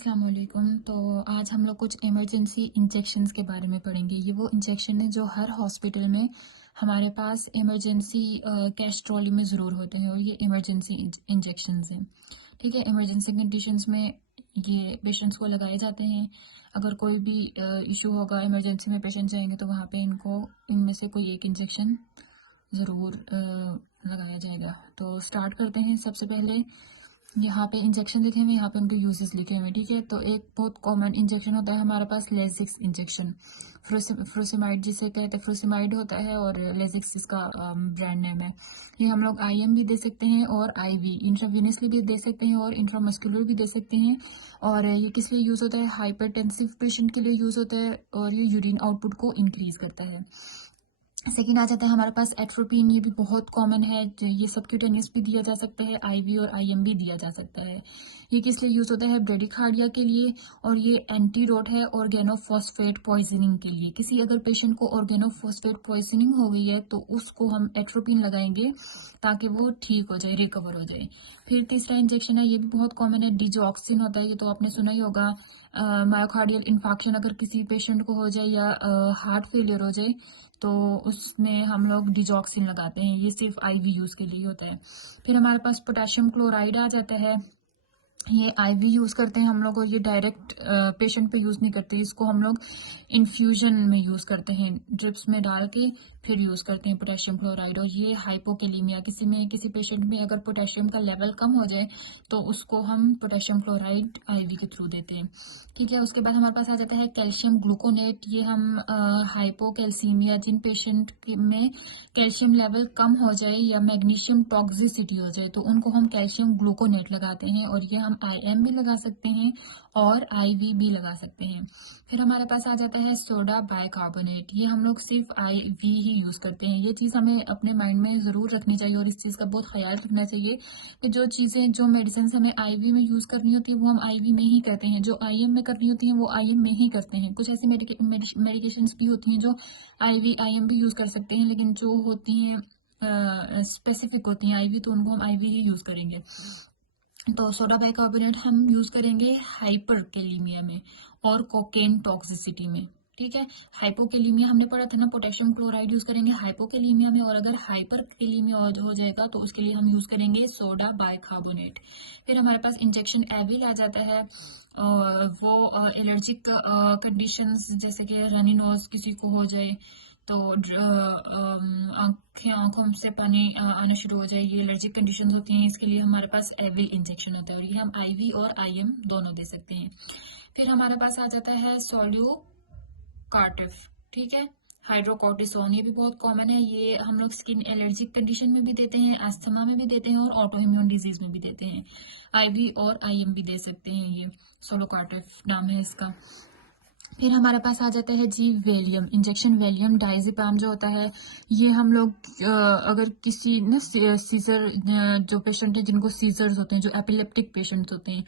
अस्सलाम वालेकुम। तो आज हम लोग कुछ इमरजेंसी इंजेक्शंस के बारे में पढ़ेंगे। ये वो इंजेक्शन है जो हर हॉस्पिटल में हमारे पास इमरजेंसी कैश ट्रॉली में ज़रूर होते हैं, और ये इमरजेंसी इंजेक्शंस हैं। ठीक है, इमरजेंसी कंडीशंस में ये पेशेंट्स को लगाए जाते हैं। अगर कोई भी इशू होगा, इमरजेंसी में पेशेंट जाएंगे तो वहाँ पे इनको इनमें से कोई एक इंजेक्शन ज़रूर लगाया जाएगा। तो स्टार्ट करते हैं। सबसे पहले यहाँ पे इंजेक्शन लिखे हुए, यहाँ पे उनके यूजेस लिखे हुए हैं। ठीक है, तो एक बहुत कॉमन इंजेक्शन होता है हमारे पास लेजिक्स इंजेक्शन, फ्रोसिमाइड जिसे कहते हैं, फ्रोसिमाइड होता है, और लेजिक्स इसका ब्रांड नेम है। ये हम लोग आईएम भी दे सकते हैं और आईवी इंट्रावेनसली भी दे सकते हैं और इंट्रामस्कुलर भी दे सकते हैं। और ये किस लिए यूज होता है? हाइपरटेंसिव पेशेंट के लिए यूज होता है, और ये यूरिन आउटपुट को इंक्रीज करता है। सेकेंड आ जाता है हमारे पास एट्रोपिन। ये भी बहुत कॉमन है, ये सबक्यूटेनियस भी दिया जा सकता है, आईवी और आईएम भी दिया जा सकता है। ये किस लिए यूज होता है? ब्रेडिकार्डिया के लिए, और ये एंटीडोट है ऑर्गेनोफॉस्फेट पॉइजनिंग के लिए। किसी अगर पेशेंट को ऑर्गेनोफॉस्फेट पॉइजनिंग हो गई है तो उसको हम एट्रोपिन लगाएंगे ताकि वो ठीक हो जाए, रिकवर हो जाए। फिर तीसरा इंजेक्शन है, ये भी बहुत कॉमन है, डिजॉक्सिन होता है। ये तो आपने सुना ही होगा। मायोकार्डियल इन्फाक्शन अगर किसी पेशेंट को हो जाए या हार्ट फेलियर हो जाए तो उसमें हम लोग डिजॉक्सिन लगाते हैं। ये सिर्फ आईवी यूज के लिए होता है। फिर हमारे पास पोटेशियम क्लोराइड आ जाता है। ये आईवी यूज करते हैं हम लोग, और ये डायरेक्ट पेशेंट पे यूज नहीं करते। इसको हम लोग इन्फ्यूजन में यूज करते हैं, ड्रिप्स में डाल के फिर यूज करते हैं पोटेशियम क्लोराइड। और ये हाइपोकेलीमिया, किसी पेशेंट में अगर पोटेशियम का लेवल कम हो जाए तो उसको हम पोटेशियम क्लोराइड आईवी के थ्रू देते हैं। ठीक है, उसके बाद हमारे पास आ जाता है कैल्शियम ग्लूकोनेट। ये हम हाइपोकैल्सीमिया, जिन पेशेंट में कैल्शियम लेवल कम हो जाए या मैग्नीशियम टॉक्सिसिटी हो जाए तो उनको हम कैल्शियम ग्लूकोनेट लगाते हैं, और ये हम आईएम भी लगा सकते हैं और आईवी भी लगा सकते हैं। फिर हमारे पास आ जाता है सोडा बाइकार्बोनेट। ये हम लोग सिर्फ आईवी ही यूज करते हैं। ये चीज हमें अपने माइंड में जरूर रखनी चाहिए, और इस चीज का बहुत ख्याल रखना चाहिए कि जो मेडिसिन हमें आईवी में यूज करनी होती है वो हम आईवी में ही करते हैं, जो आईएम में करनी होती है वो आईएम में ही करते हैं। कुछ ऐसी मेडिकेशंस भी होती हैं जो आईवी आईएम भी यूज कर सकते हैं, लेकिन जो होती हैं स्पेसिफिक होती हैं आईवी, तो उनको हम आईवी ही यूज करेंगे। तो सोडा बाइकार्बोनेट हम यूज करेंगे हाइपरकेलीमिया में और कोकेन टॉक्सिसिटी में। ठीक है, हाइपोकेलीमिया हमने पढ़ा था ना, पोटेशियम क्लोराइड यूज करेंगे हाइपोकेलीमिया में, और अगर हाइपरकेलीमिया हो जाएगा तो उसके लिए हम यूज करेंगे सोडा बाइकार्बोनेट। फिर हमारे पास इंजेक्शन एविल आ जाता है। वो एलर्जिक कंडीशंस जैसे कि रनी नोज किसी को हो जाए तो आंखों से पानी आना शुरू हो जाए, ये एलर्जिक कंडीशंस होती हैं, इसके लिए हमारे पास एविल इंजेक्शन होता है, और ये हम आईवी और आईएम दोनों दे सकते हैं। फिर हमारे पास आ जाता है सोल्यू कार्टिफ। ठीक है, हाइड्रोकोर्टिसोन, ये भी बहुत कॉमन है। ये हम लोग स्किन एलर्जिक कंडीशन में भी देते हैं, अस्थमा में भी देते हैं, और ऑटो इम्यून डिजीज में भी देते हैं। आईवी और आईएम भी दे सकते हैं। ये सोलोकार्टिफ नाम है इसका। फिर हमारे पास आ जाता है जी वेलियम इंजेक्शन। वेलियम डाइजेपाम जो होता है, ये हम लोग अगर किसी ना सीजर, जो पेशेंट है जिनको सीजर्स होते हैं, जो एपिलेप्टिक पेशेंट्स होते हैं,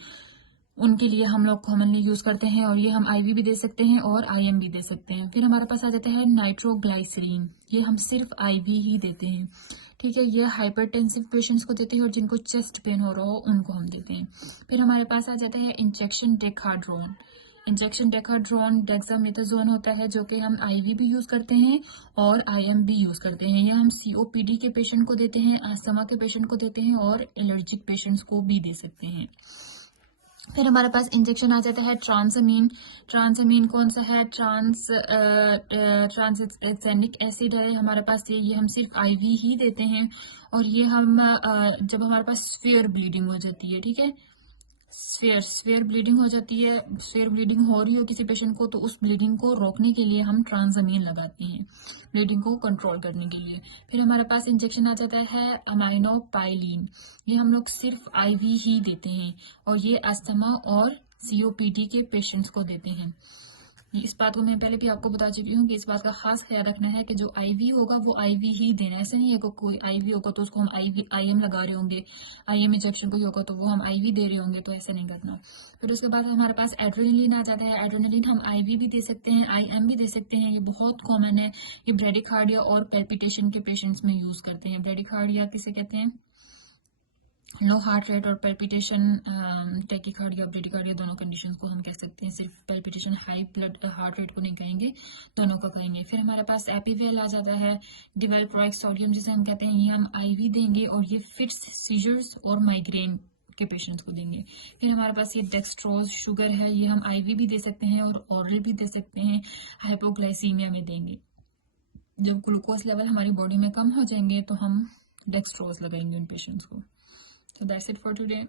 उनके लिए हम लोग कॉमनली यूज करते हैं, और ये हम आईवी भी दे सकते हैं और आईएम भी दे सकते हैं। फिर हमारे पास आ जाता है नाइट्रोग्लाइसरीन। ये हम सिर्फ आईवी ही देते हैं। ठीक है, ये हाइपरटेंसिव पेशेंट्स को देते हैं, और जिनको चेस्ट पेन हो रहा हो उनको हम देते हैं। फिर हमारे पास आ जाता है इंजेक्शन डेकाड्रोन। इंजेक्शन डेकाड्रोन डेक्सामेथासोन होता है, जो कि हम आईवी भी यूज करते हैं और आईएम भी यूज करते हैं। ये हम सीओपीडी के पेशेंट को देते हैं, अस्थमा के पेशेंट को देते हैं, और एलर्जिक पेशेंट्स को भी दे सकते हैं। फिर हमारे पास इंजेक्शन आ जाता है ट्रांसअमीन। ट्रांसअमीन कौन सा है? ट्रांसएक्सेनिक एसिड है हमारे पास। ये हम सिर्फ आईवी ही देते हैं, और ये हम जब हमारे पास स्फीयर ब्लीडिंग हो जाती है, ठीक है, स्फीयर ब्लीडिंग हो जाती है, स्फीयर ब्लीडिंग हो रही हो किसी पेशेंट को, तो उस ब्लीडिंग को रोकने के लिए हम ट्रांसअमीन लगाते हैं, ब्लीडिंग को कंट्रोल करने के लिए। फिर हमारे पास इंजेक्शन आ जाता है अमाइनोपाइलिन। ये हम लोग सिर्फ आईवी ही देते हैं, और ये अस्थमा और सीओपीडी के पेशेंट्स को देते हैं। इस बात को मैं पहले भी आपको बता चुकी हूँ कि इस बात का खास ख्याल रखना है कि जो आईवी होगा वो आईवी ही देना है। ऐसा नहीं है कि कोई आईवी होगा तो उसको हम आईएम लगा रहे होंगे, आईएम इंजेक्शन कोई होगा तो वो हम आईवी दे रहे होंगे, तो ऐसा नहीं करना। फिर उसके बाद हमारे पास एड्रेनलिन आ जाता है। एड्रेनलिन हम आईवी भी दे सकते हैं, आईएम भी दे सकते हैं। ये बहुत कॉमन है। ये ब्रेडिकार्डिया और पैल्पिटेशन के पेशेंट्स में यूज करते हैं। ब्रेडिकार्डिया किसे कहते हैं? लो हार्ट रेट और पल्पिटेशन, टैकीकार्डिया, ब्रेडिकार्डिया, दोनों कंडीशंस को हम कह सकते हैं। सिर्फ palpitation, high blood heart rate को नहीं कहेंगे, दोनों को कहेंगे। फिर हमारे पास एपीवेल आ जाता है, डिवेलप्रोइक सोडियम जिसे हम कहते हैं, ये हम आईवी देंगे और ये फिट्स, सीजर्स और माइग्रेन के पेशेंट्स को देंगे। फिर हमारे पास ये डेक्सट्रोज शुगर है, ये हम आईवी भी दे सकते हैं और ऑरल भी दे सकते हैं, हाइपोग्लाइसीमिया में देंगे। जब ग्लूकोज लेवल हमारी बॉडी में कम हो जाएंगे तो हम डेक्सट्रोज लगाएंगे उन पेशेंट्स को। So that's it for today.